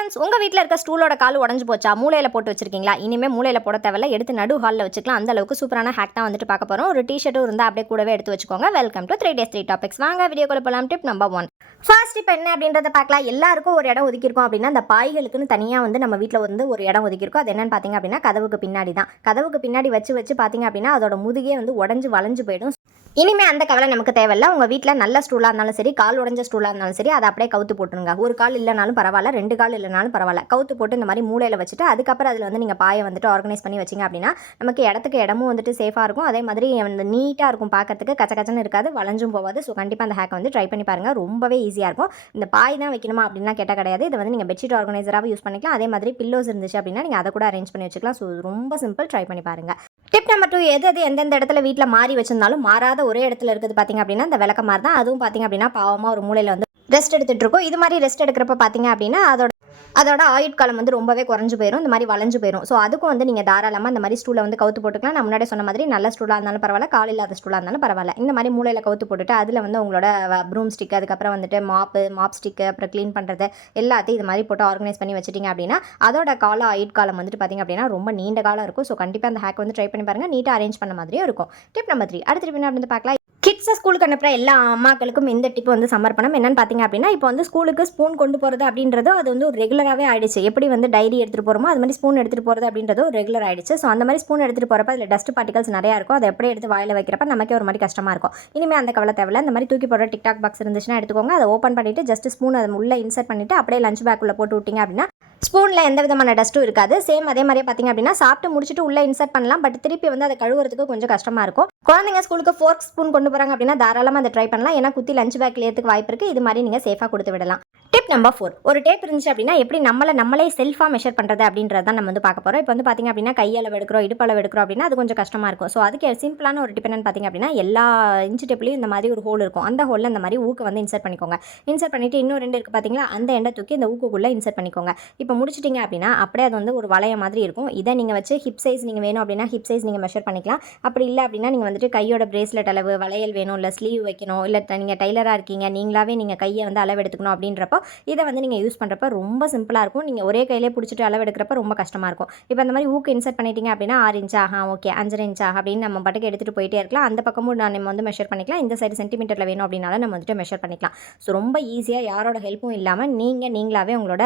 Friends உங்கள் வீட்டில் இருக்க ஸ்டூலோட கால் உடஞ்சு போச்சா? மூலையில் போட்டு வச்சிருக்கீங்களா? இனிமேல் மூலையில் போட தேவையில்ல. எடுத்து நடு ஹாலில் வச்சுக்கலாம். அந்த அளவுக்கு சூப்பரான ஹேக் தான் வந்துட்டு பார்க்க போகிறோம் ஒரு டிஷர்ட்டும் இருந்தால் அப்படியே கூடவே எடுத்து வச்சுக்கோங்க. Welcome to three days three topics வாங்க வீடியோ போகலாம் டிப் நம்பர் ஒன் ஃபர்ஸ்ட் இப்போ என்ன அப்படின்றத பார்க்கலாம். எல்லாருக்கும் ஒரு இடம் ஒதுக்கியிருக்கோம் அப்படின்னா அந்த பாய்களுக்குன்னு தனியாக வந்து நம்ம வீட்டில் வந்து ஒரு இடம் ஒதுக்கியிருக்கோம். அது என்னன்னு பார்த்தீங்க அப்படின்னா கதவுக்கு பின்னாடி தான். கதவுக்கு பின்னாடி வச்சு வச்சு பார்த்தீங்க அப்படின்னா அதோட முதுகே வந்து உடஞ்சு வளைஞ்சு போயிடும். இனிமே அந்த கவலை நமக்கு தேவையில்ல. உங்கள் வீட்டில் நல்ல ஸ்டூலாக இருந்தாலும் சரி கால் உடஞ்ச ஸ்டூலாக இருந்தாலும் சரி அதை அப்படியே கவுத்து போட்டுருங்க. ஒரு கால் இல்லைனாலும் பரவாயில்ல ரெண்டு கால் இல்லைனாலும் பரவாயில்ல. கவுத்து போட்டு இந்த மாதிரி மூலையில் வச்சுட்டு அதுக்கப்புறம் அதில் வந்து நீங்கள் பாயை வந்துட்டு ஆர்கனைஸ் பண்ணி வச்சிங்க அப்படின்னா நமக்கு இடத்துக்கு இடமும் வந்துட்டு சேஃபாக இருக்கும். அதே மாதிரி வந்து நீட்டாக இருக்கும் பார்க்கறதுக்கு கச்ச கச்சன்னு இருக்காது வளைஞ்சும் போகாது. ஸோ கண்டிப்பாக அந்த ஹேக்கை வந்து ட்ரை பண்ணி பாருங்கள் ரொம்பவே ஈஸியாக இருக்கும். இந்த பாய் தான் வைக்கணுமா அப்படின்லாம் கேட்டால் கிடையாது. இதை வந்து நீங்கள் பெட்ஷீட் ஆர்கனைசராகவும் யூஸ் பண்ணிக்கலாம். அதே மாதிரி பில்லோஸ் இருந்துச்சு அப்படின்னா நீங்கள் அதை கூட அரேஞ்ச் பண்ணி வச்சுக்கலாம். ஸோ ரொம்ப சிம்பிள் ட்ரை பண்ணி பாருங்கள் டிப் நம்பர் டூ எது எது எந்தெந்த இடத்துல வீட்டில் மாறி வச்சிருந்தாலும் மாறாத ஒரே இடத்துல இருக்குது பார்த்தீங்க அப்படின்னா அந்த விளக்கமாறு தான். அதுவும் பார்த்தீங்க அப்படின்னா பாவமாக ஒரு மூலையில் வந்து ரெஸ்ட் எடுத்துகிட்டு இருக்கோம். இது மாதிரி ரெஸ்ட் எடுக்கிறப்ப பார்த்தீங்க அப்படின்னா அதோட அதோட ஆயுட்காலம் வந்து ரொம்பவே குறைஞ்சு போயிடும் இந்த மாதிரி வளைஞ்சு போயிடும் ஸோ அதுக்கும் வந்து நீங்கள் தாராளமாக இந்த மாதிரி ஸ்டூலை வந்து கவுத்து போட்டுக்கலாம். நான் முன்னாடி சொன்ன மாதிரி நல்ல ஸ்டூலாக இருந்தாலும் பரவாயில்ல கால் இல்லாத ஸ்டூலாக இருந்தாலும் பரவாயில்ல. இந்த மாதிரி மூலையில் கவுத்து போட்டுட்டு அதில் வந்து உங்களோட ப்ரூம் ஸ்டிக் அதுக்கப்புறம் வந்துட்டு மாப்பு மாப் ஸ்டிக்கு அப்புறம் க்ளீன் பண்ணுறது எல்லாத்தையும் இது மாதிரி போட்டு ஆர்கனைஸ் பண்ணி வச்சிட்டிங்க அப்படின்னா அதோட கால ஆயுட்காலம் வந்துட்டு பார்த்திங்க அப்படின்னா ரொம்ப நீண்ட காலம் இருக்கும். ஸோ கண்டிப்பாக அந்த ஹேக் வந்து ட்ரை பண்ணி பாருங்கள் நீட்டாக அரேஞ்ச் பண்ண மாதிரியும் இருக்கும். டிப் நம்பர் த்ரீ அடுத்த திருப்பி என்ன அப்படின்னு பார்க்கலாம் கிட்ஸை ஸ்கூலுக்கு அனுப்புகிற எல்லா அம்மாக்களுக்கும் இந்த டிப் வந்து சமர்ப்பணம். என்னென்னு பார்த்தீங்க அப்படின்னா இப்போ வந்து ஸ்கூலுக்கு ஸ்பூன் கொண்டு போகிறது அப்படின்றது அது வந்து ஒரு ரெகுலராகவே ஆயிடுச்சு. எப்படி வந்து டைரி எடுத்துகிட்டு போகிறோமோ அது மாதிரி ஸ்பூன் எடுத்துகிட்டு போகிறது அப்படின்றது ஒரு ரெகுலர் ஆயிடுச்சு. ஸோ அந்த மாதிரி ஸ்பூன் எடுத்துகிட்டு போகிறப்ப அதில் டஸ்ட் பார்ட்டிகல்ஸ் நிறையா இருக்கும். அதை எப்படி எடுத்து வாயில் வைக்கிறப்ப நமக்கே ஒரு மாதிரி கஷ்டமாக இருக்கும். இனிமேல் அந்த கவலை தேவையில்ல. இந்த மாதிரி தூக்கி போடுற டிக்டாக் பாக்ஸ் இருந்துச்சுன்னா எடுத்துக்கோங்க. அதை ஓப்பன் பண்ணிவிட்டு ஜஸ்ட் ஸ்பூன் அதை உள்ளே இன்சர்ட் பண்ணிவிட்டு அப்படியே லஞ்ச் பேக்குள்ளே போட்டு விட்டிங்க அப்படின்னா ஸ்பூனில் எந்த விதமான டஸ்ட்டும் இருக்காது. சேம் அதே மாதிரியே பார்த்தீங்க அப்படின்னா சாப்பிட்டு முடிச்சுட்டு உள்ளே இன்சர்ட் பண்ணலாம். பட் திருப்பி வந்து அதை கழுவுறதுக்கு கொஞ்சம் கஷ்டமாக இருக்கும். குழந்தைங்க ஸ்கூலுக்கு ஃபோர்க் ஸ்பூன் கொண்டு போகிறாங்க அப்படின்னா தாராளமாக அதை ட்ரை பண்ணலாம். ஏன்னா குத்தி லஞ்ச் பேக் ஏற்றுக்கு வாய்ப்பு இருக்குது இது மாதிரி நீங்கள் சேஃபாக கொடுத்து விடலாம். டிப் நம்பர் ஃபோர் ஒரு டேப் இருந்துச்சு அப்படின்னா எப்படி நம்மளை நம்மளே செல்ஃபாக மெஷர் பண்ணுறது அப்படின்றத தான் நம்ம வந்து பார்க்க போகிறோம் இப்போ வந்து பார்த்திங்க அப்படின்னா கையளவு எடுக்கிறோம் இடுப்பளவு எடுக்கிறோம் அப்படின்னா அது கொஞ்சம் கஷ்டமாக இருக்கும். ஸோ அதுக்கு சிம்பிளான ஒரு டிப் என்னன்னு பார்த்திங்க அப்படின்னா எல்லா இன்ச்சு டேப்லையும் இந்த மாதிரி ஒரு ஹோல் இருக்கும். அந்த ஹோலில் இந்த மாதிரி ஊக்கு வந்து இன்சர்ட் பண்ணிக்கோங்க. இன்சர்ட் பண்ணிவிட்டு இன்னும் ரெண்டு இருக்குது பார்த்தீங்களா அந்த எண்டை தூக்கி இந்த ஊக்குக்குள்ளே இன்சர்ட் பண்ணிக்கோங்க. இப்போ முடிச்சிட்டிங்க அப்படின்னா அப்படியே அது வந்து ஒரு வளைய மாதிரி இருக்கும். இதை நீங்கள் வச்சு ஹிப் சைஸ் நீங்கள் வேணும் அப்படின்னா ஹிப் சைஸ் நீங்கள் மெஷர் பண்ணிக்கலாம். அப்படி இல்லை அப்படின்னா நீங்கள் வந்துட்டு கையோட பிரேஸ்லெட் அளவு வளையல் வேணும் இல்லை ஸ்லீவ் வைக்கணும் இல்லை நீங்கள் டைலராக இருக்கீங்க நீங்களாவே நீங்கள் கையை வந்து அளவு எடுத்துக்கணும் அப்படின்றப்போ இதை வந்து நீங்கள் யூஸ் பண்ணுறப்ப ரொம்ப சிம்பிளாக இருக்கும். நீங்கள் ஒரே கையிலே பிடிச்சிட்டு அளவு எடுக்கிறப்ப ரொம்ப கஷ்டமாக இருக்கும். இப்போ அந்த மாதிரி ஊக்கு இன்சர்ட் பண்ணிட்டீங்க அப்படின்னா ஆறு இன்ச் ஆ ஓகே அஞ்சரை இன்ச்சா அப்படின்னு நம்ம பாட்டுக்கு எடுத்துகிட்டு போயிட்டே இருக்கலாம். அந்த பக்கமும் நான் நம்ம வந்து மெஷர் பண்ணிக்கலாம். இந்த சைடு சென்டிமீட்டரில் வேணும் அப்படின்னாலும் நம்ம வந்துட்டு மெஷர் பண்ணிக்கலாம். ஸோ ரொம்ப ஈஸியாக யாரோட ஹெல்ப்பும் இல்லாமல் நீங்கள் நீங்களாகவே உங்களோட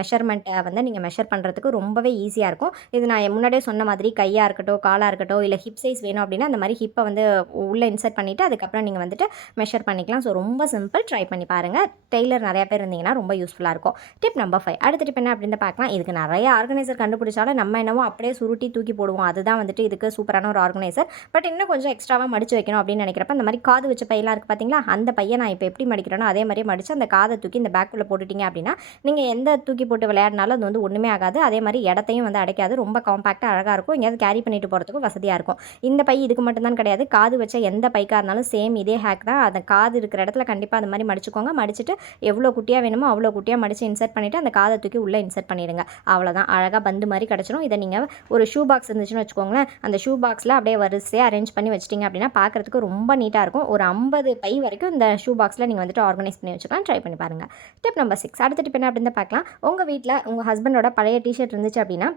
மெஷர்மெண்ட்டை வந்து நீங்கள் மெஷர் பண்ணுறதுக்கு ரொம்பவே ஈஸியாக இருக்கும். இது நான் முன்னாடியே சொன்ன மாதிரி கையாக இருக்கட்டும் காலாக இருக்கட்டும் இல்லை ஹிப் சைஸ் வேணும் அப்படின்னா அந்த மாதிரி ஹிப்பை வந்து உள்ளே இன்சர்ட் பண்ணிவிட்டு அதுக்கப்புறம் நீங்கள் வந்துட்டு மெஷர் பண்ணிக்கலாம். ஸோ ரொம்ப சிம்பிள் ட்ரை பண்ணி பாருங்கள் டெய்லர் நிறையா பேர் இருந்தீங்கன்னா ரொம்ப யூஸ்ஃபுல்லாக இருக்கும். டிப் நம்பர் ஃபைவ் அடுத்த டிப் என்ன அப்படின்னு பார்க்கலாம். இதுக்கு நிறைய ஆர்கனைசர் கண்டுபிடிச்சாலும் நம்ம என்னவோ அப்படியே சுருட்டி தூக்கி போடுவோம். அதுதான் வந்துட்டு இதுக்கு சூப்பரான ஒரு ஆர்கனைசர் பட் இன்னும் கொஞ்சம் எக்ஸ்ட்ராவாக மடிச்சு வைக்கணும் அப்படின்னு நினைக்கிறப்ப அந்த மாதிரி காது வச்ச பையெல்லாம் இருக்குது பார்த்தீங்களா அந்த பையன் நான் இப்போ எப்படி மடிக்கிறேனோ அதே மாதிரி மடித்து அந்த காதை தூக்கி இந்த பேக்குள்ளே போட்டுட்டீங்க அப்படின்னா நீங்கள் எந்த தூக்கி போட்டு விளையாடினாலும் அது வந்து ஒன்றுமே ஆகாது. அதே மாதிரி இடத்தையும் வந்து அடைக்காது. ரொம்ப காம்பாக்டாக அழகாக இருக்கும். எங்கேயாவது கேரி பண்ணிட்டு போகிறதுக்கும் வசதியாக இருக்கும். இந்த பை இதுக்கு மட்டும்தான் கிடையாது. காது வச்ச எந்த பைக்காக இருந்தாலும் சேம் இதே ஹேக் தான். அந்த காது இருக்கிற இடத்துல கண்டிப்பாக அந்த மாதிரி மடிச்சுக்கோங்க. மடிச்சுட்டு எவ்வளோ குட்டி குட்டியாக வேணுமோ அவ்வளோ குட்டியாக மடித்து இன்சர்ட் பண்ணிவிட்டு அந்த காதை தூக்கி உள்ளே இன்சர்ட் பண்ணிடுங்க. அவ்வளோதான் அழகாக பந்து மாதிரி கிடச்சிடும் இதை நீங்கள் ஒரு ஷூ பாக்ஸ் இருந்துச்சுன்னு வச்சுக்கோங்களேன். அந்த ஷூ பாக்ஸில் அப்படியே வரிசையாக அரேஞ்ச் பண்ணி வச்சிட்டிங்க அப்படின்னா பார்க்குறதுக்கு ரொம்ப நீட்டாக இருக்கும். ஒரு ஐம்பது பை வரைக்கும் இந்த ஷூ பாக்ஸில் நீங்கள் வந்துட்டு ஆர்கனைஸ் பண்ணி வச்சுக்கலாம். ட்ரை பண்ணி பாருங்கள் டிப் நம்பர் சிக்ஸ் அடுத்த டிப் என்ன அப்படின்னு பார்க்கலாம். உங்கள் வீட்டில் உங்கள் ஹஸ்பண்டோட பழைய டிஷர்ட் இருந்துச்சு அப்படின்னா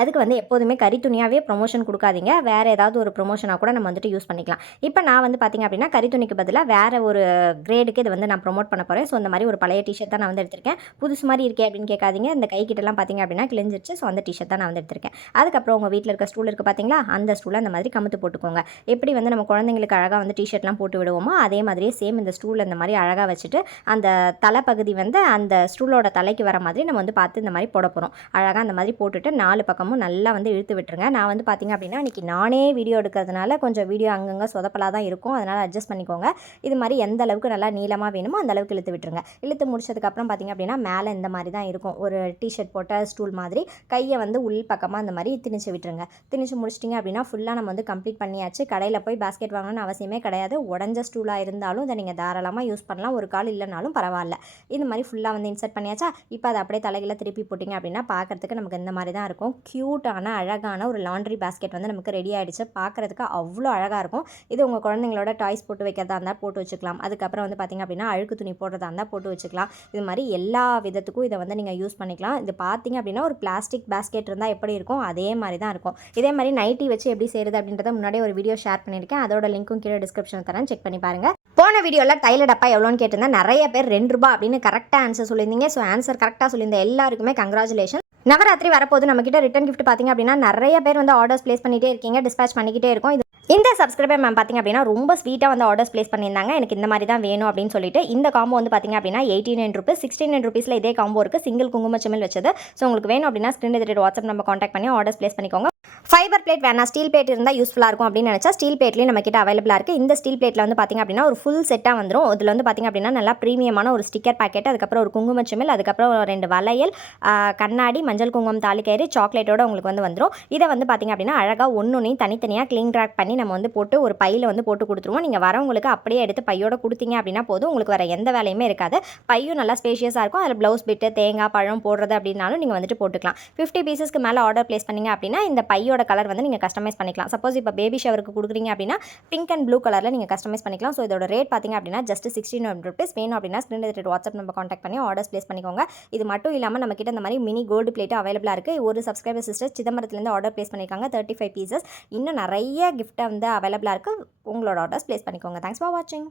அதுக்கு வந்து எப்போதுமே கறி துணியாகவே ப்ரொமோஷன் கொடுக்காதீங்க. வேறு ஏதாவது ஒரு ப்ரொமோஷனாக கூட நம்ம வந்துட்டு யூஸ் பண்ணிக்கலாம். இப்போ நான் வந்து பார்த்திங்க அப்படின்னா கறி துணிக்கு பதிலாக வேறு ஒரு கிரேடுக்கு இதை வந்து நான் ப்ரொமோட் பண்ண போகிறேன் ஸோ இந்த மாதிரி ஒரு பழைய டிஷர்ட் தான் நான் வந்து எடுத்திருக்கேன். புதுசு மாதிரி இருக்கே அப்படின்னு கேட்காதீங்க. இந்த கை கிட்டலாம் பார்த்திங்க அப்படின்னா கிழிஞ்சிருச்சு. ஸோ அந்த டிஷர்ட் தான் நான் வந்து எடுத்திருக்கேன். அதுக்கப்புறம் உங்கள் வீட்டில் இருக்க ஸ்டூல் இருக்குது பார்த்தீங்களா அந்த ஸ்டூலில் அந்த மாதிரி கமுத்து போட்டுக்கோங்க. எப்படி வந்து நம்ம குழந்தைங்களுக்கு அழகாக வந்து டிஷர்ட்லாம் போட்டு விடுவோமோ அதே மாதிரியே சேம் இந்த ஸ்டூல் இந்த மாதிரி அழகாக வச்சுட்டு அந்த தலைப்பகுதி வந்து அந்த ஸ்டூலோட தலைக்கு வர மாதிரி நம்ம வந்து பார்த்து இந்த மாதிரி போட போகிறோம் அழகாக அந்த மாதிரி போட்டுட்டு நாலு பக்கம் பக்கமும் நல்லா வந்து இழுத்து விட்டுருங்க. நான் வந்து பார்த்திங்க அப்படின்னா இன்றைக்கி நானே வீடியோ எடுக்கிறதுனால கொஞ்சம் வீடியோ அங்கங்கே சொதப்பலாக தான் இருக்கும். அதனால் அட்ஜஸ்ட் பண்ணிக்கோங்க. இது மாதிரி எந்த அளவுக்கு நல்லா நீளமாக வேணுமோ அந்த அளவுக்கு இழுத்து விட்டுருங்க. இழுத்து முடிச்சதுக்கப்புறம் பார்த்திங்க அப்படின்னா மேலே இந்த மாதிரி தான் இருக்கும். ஒரு டிஷர்ட் போட்ட ஸ்டூல் மாதிரி. கையை வந்து உள் பக்கமாக அந்த மாதிரி திணிச்சு விட்டுருங்க. திணிச்சு முடிச்சிட்டிங்க அப்படின்னா ஃபுல்லாக நம்ம வந்து கம்ப்ளீட் பண்ணியாச்சு. கடையில் போய் பாஸ்கெட் வாங்கணும்னு அவசியமே கிடையாது. உடஞ்ச ஸ்டூலாக இருந்தாலும் இதை நீங்கள் தாராளமாக யூஸ் பண்ணலாம். ஒரு கால் இல்லைனாலும் பரவாயில்ல. இது மாதிரி ஃபுல்லாக வந்து இன்சர்ட் பண்ணியாச்சா? இப்போ அதை அப்படியே தலைகளை திருப்பி போட்டிங்க அப்படின்னா பார்க்குறதுக்கு நமக்கு இந்த மாதிரி தான் இருக்கும். க்யூட்டான அழகான ஒரு லாண்ட்ரி பேஸ்கெட் வந்து நமக்கு ரெடி ஆகிடுச்சு பார்க்குறதுக்கு அவ்வளோ அழகாக இருக்கும். இது உங்கள் குழந்தைங்களோட டாய்ஸ் போட்டு வைக்கிறதா இருந்தால் போட்டு வச்சுக்கலாம். அதுக்கப்புறம் வந்து பார்த்திங்க அப்படின்னா அழுக்கு துணி போடுறதா இருந்தால் போட்டு வச்சுக்கலாம். இது மாதிரி எல்லா விதத்துக்கும் இதை வந்து நீங்கள் யூஸ் பண்ணிக்கலாம். இது பார்த்தீங்க அப்படின்னா ஒரு பிளாஸ்டிக் பேஸ்கெட் இருந்தால் எப்படி இருக்கும்? அதே மாதிரி தான் இருக்கும். இதே மாதிரி நைட்டி வச்சு எப்படி செய்கிறது அப்படின்றத முன்னாடி ஒரு வீடியோ ஷேர் பண்ணியிருக்கேன். அதோட லிங்க்கும் கீழே டிஸ்கிரிப்ஷன் தரேன். செக் பண்ணி பாருங்க. போன வீடியோவில் தைல டப்பா எவ்வளோன்னு கேட்டிருந்தேன். நிறைய பேர் ரெண்டு ரூபா அப்படின்னு கரெக்டாக ஆன்சர் சொல்லியிருந்தீங்க. ஸோ ஆன்சர் கரெக்டாக சொல்லியிருந்த எல்லாருக்குமே கங்க்ராச்சுலேஷன் நவராத்திரி வரப்போது நம்மக்கிட்ட ரிட்டன் கிஃப்ட் பார்த்தீங்க அப்படின்னா நிறைய பேர் வந்து ஆர்டர்ஸ் ப்ளேஸ் பண்ணிகிட்டே இருக்கீங்க டிஸ்பேச் பண்ணிக்கிட்டே இருக்கும். இது இந்த சப்ஸ்கிரைபர் மேம் பார்த்தீங்க அப்படின்னா ரொம்ப ஸ்வீட்டாக வந்து ஆர்டர்ஸ் ப்ளேஸ் பண்ணியிருந்தாங்க. எனக்கு இந்த மாதிரி தான் வேணும் அப்படின்னு சொல்லிட்டு இந்த காம்போ வந்து பார்த்தீங்க அப்படின்னா eighty nine rupees sixty nine ருபீஸில் இதே காம்போ இருக்குது சிங்கிள் குங்குமச்சமில் வச்சது. ஸோ உங்களுக்கு வேணும் அப்படின்னா ஸ்க்ரீன் எடுத்துகிட்டு வாட்ஸ்அப் நம்ம காண்டாக்ட் பண்ணி ஆர்டர்ஸ் ப்ளேஸ் பண்ணிக்கோங்க. ஃபைபர் பிளேட் வேணாம் ஸ்டீல் பிளேட் இருந்தால் யூஸ்ஃபுல்லாக இருக்கும் அப்படின்னு நினச்சா ஸ்டீல் பிளேட்லேயும் நம்ம கிட்ட அவைலபிளாக இருக்குது இந்த ஸ்டீல் பிளேட்டில் வந்து பார்த்திங்க அப்படின்னா ஒரு ஃபுல் செட்டாக வந்துடும் இதில் வந்து பார்த்திங்க அப்படின்னா நல்லா ப்ரீமியமான ஒரு ஸ்டிக்கர் பாக்கெட் அதுக்கப்புறம் ஒரு குங்கும அதுக்கப்புறம் ரெண்டு வளையல் கண்ணாடி மஞ்சள் குங்குமம் தாலிக்கயிறு சாக்லேட்டோட உங்களுக்கு வந்து வந்துடும் இதை வந்து பார்த்திங்க அப்படின்னா அழகாக ஒன்றுனையும் தனித்தனியாக க்ளீன் ட்ராக் பண்ணி நம்ம வந்து போட்டு ஒரு பையில் வந்து போட்டு கொடுத்துருவோம். நீங்கள் வரவங்களுக்கு அப்படியே எடுத்து பையோட கொடுத்தீங்க அப்படின்னா போதும். உங்களுக்கு வேறு எந்த வேலையுமே இருக்காது. பையும் நல்லா ஸ்பேஷியஸாக இருக்கும். அதில் ப்ளவுஸ் பிட்டு தேங்காய் பழம் போடுறது அப்படின்னாலும் நீங்கள் வந்துட்டு போட்டுக்கலாம். ஃபிஃப்டி பீசஸ்க்கு மேலே ஆர்டர் ப்ளேஸ் பண்ணீங்க அப்படின்னா இந்த பையோட கலர் வந்து நீங்கள் கஸ்டமைஸ் பண்ணிக்கலாம். சப்போஸ் இப்போ பேபி ஷவருக்கு கொடுக்குறீங்க அப்படின்னா பிங்க் அண்ட் ப்ளூ கலரில் நீங்கள் கஸ்டமைஸ் பண்ணிக்கலாம். ஸோ இதோட ரேட் பார்த்தீங்க அப்படின்னா ஜஸ்ட் சிக்ஸ்டீன் ருபீஸ் வேணும் அப்படின்னா screen rate WhatsApp number contact பண்ணி ஆர்டர்ஸ் ப்ளேஸ் பண்ணிக்கோங்க. இது மட்டும் இல்லாமல் நம்ம கிட்ட இந்த மாதிரி மினி கோல்டு பிளேட் அவைலபிளாக இருக்குது ஒரு சப்ஸ்கிரைபர் சிஸ்டர் சிதம்பரத்துலேருந்து ஆர்டர் ப்ளேஸ் பண்ணியிருக்காங்க தேர்ட்டி ஃபைவ் பீசஸ் இன்னும் நிறைய கிஃப்ட்டை வந்து அவைலபிளாக இருக்குது உங்களோட ஆர்டர்ஸ் ப்ளேஸ் பண்ணிக்கோங்க. தேங்க்ஸ் ஃபார் வாட்சிங்